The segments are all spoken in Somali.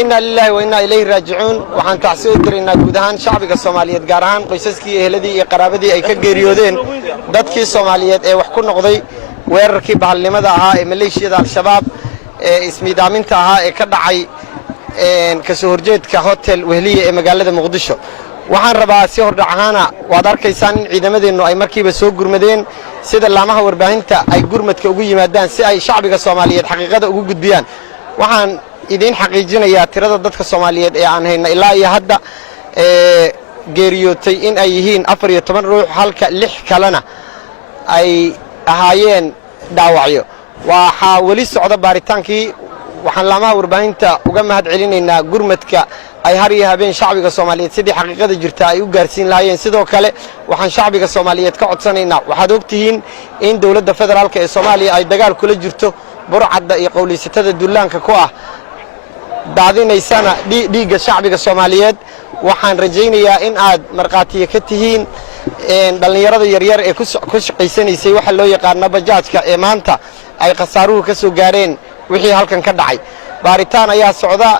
إنا لله وإنا إليه راجعون وحن تعسير درينا جودهان شعبك الصوماليات جارهان قيسسكي أهلدي قرابدي أي كجريودين ضدكي الصوماليات وحكون نقضي ويركب على لماذا ها مليشيا الشباب اسمي دامنتها كدعي كسورجيت كهوتيل وهلية مقالة مقدشة waxaan rabaa si hordhacaana waad arkaysaan in ciidamadeenu ay markiiba soo gurmadeen sida laamaha warbaahinta ay gurmadka ugu yimaadaan si ay shacbiga Soomaaliyeed xaqiiqada ugu gudbiyaan waxaan idin xaqiijinayaa tirada dadka Soomaaliyeed ee aan hayna ilaa iyo hadda geeriyootay in ay yihiin 14 ruux halka 6 kalena ay ahaayeen dhaawacyo waxa wali socda baaritaankii waxaan laamaha warbaahinta uga mahad celinaynaa gurmadka ay har iyo habeen shacbiga Soomaaliyeed sidii xaqiiqada jirta ay u gaarsiin lahaayeen sidoo kale waxaan shacbiga Soomaaliyeed ka codsanaynaa waxaad ogtihiin in dawladda federaalka ee Soomaaliya ay dagaal kula jirto burcadda iyo qowliisatada duulaanka ku ah daadinaysana dhiigga shacbiga Soomaaliyeed waxaan rajaynayaa in aad marqaatiye ka tihiin dhalinyarada yaryar ee ku shaqaysanaysay waxa loo yaqaan bajaajka ee maanta ay khasaaruhu ka soo gaareen wixii halkan ka dhacay baaritaan ayaa socda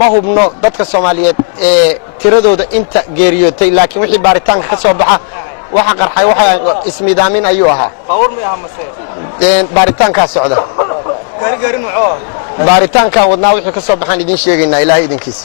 ma hubno dadka Soomaaliyeed ee tiradooda inta geeriyootay laakiin wixii baaritaanka ka soo baxa waxa qarxay waxa ismiidaamin ayuu ahaa bawr ma aha masee baaritaanka socda gaari nuuco baaritaanka wadnaa wixii ka soo baxan idin sheegaynaa ilaahay idinkiisa